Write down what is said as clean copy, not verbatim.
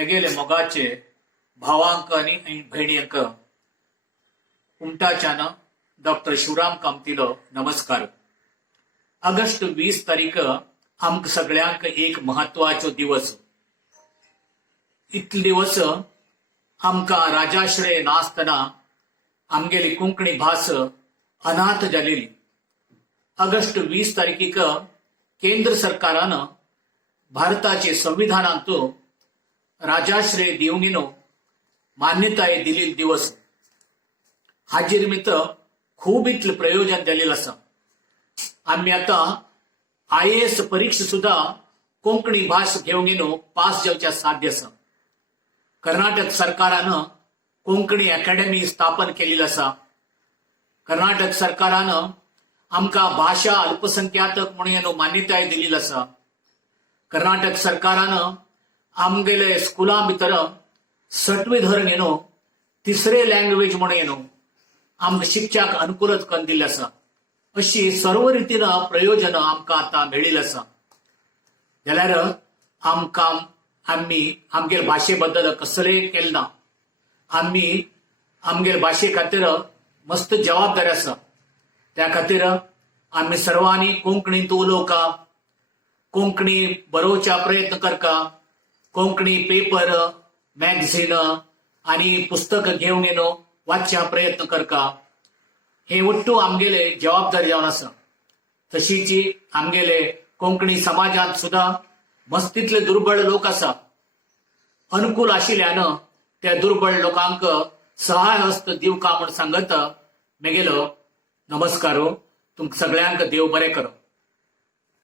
मेगेले मोगाचे भावांक आणि भयणींक उमटाच्यान डॉक्टर शिवराम कामतीलो नमस्कार. ऑगस्ट 20 तारीख आमक सगळ्यांक एक महत्वाचो दिवस. इतले दिवस आमकां राजाश्रय नासतना आमगेली कोंकणी भास अनाथ जालेली. ऑगस्ट 20 तारखेक केंद्र सरकारान भारताचे संविधानांत राजाश्रय दिवंगिनो मान्यताय दिलेली दिवस. हाजे निमित्त खूब इतले प्रयोजन जाल्लेलें आसा. आमी आता IAS परीक्षा सुद्धा कोंकणी भास घेवंगिनो पास जावच्या साध्य आसा. कर्नाटक सरकारान कोंकणी अकॅडमी स्थापन केलेली आसा. कर्नाटक सरकारान आमकां भाषा अल्पसंख्याक म्हणून मान्यताय दिलेली आसा. कर्नाटक सरकारान आमगेले स्कुलां भितर 6वे धोरण तिसरे लँग्वेज म्हणून आमकां शिकच्याक अनुकूलच करून दिल्लें आसा. अशी सर्व रितीन प्रयोजन आमकां आतां मेळिल्लें आसा. जाल्यार आमकां आमी आमगेर भाशे बद्दल कसलेय केलें ना. आमी आमगेर भाशे खातीर मस्त जबाबदारी आसा. त्या खातीर आमी सर्वांनी कोंकणींत उलोवका, कोंकणी बरोवच्या प्रयत्न करका, कोंकणी पेपर, मॅगझीन आणि पुस्तक घेवन वाचच्या प्रयत्न करका. हे ಒಟ್ಟು आमगेले जबाबदारी जावन आसा. तशीच आमगेले कोंकणी समाजांत सुद्धा मस्तितले दुर्बळ लोक आसा. अनुकूल आशिल्ल्यान त्या दुर्बळ लोकांक सहाय हस्त दिवका म्हण सांगत मेगेलो नमस्कार. तुमकां सगळ्यांक देव बरें करो.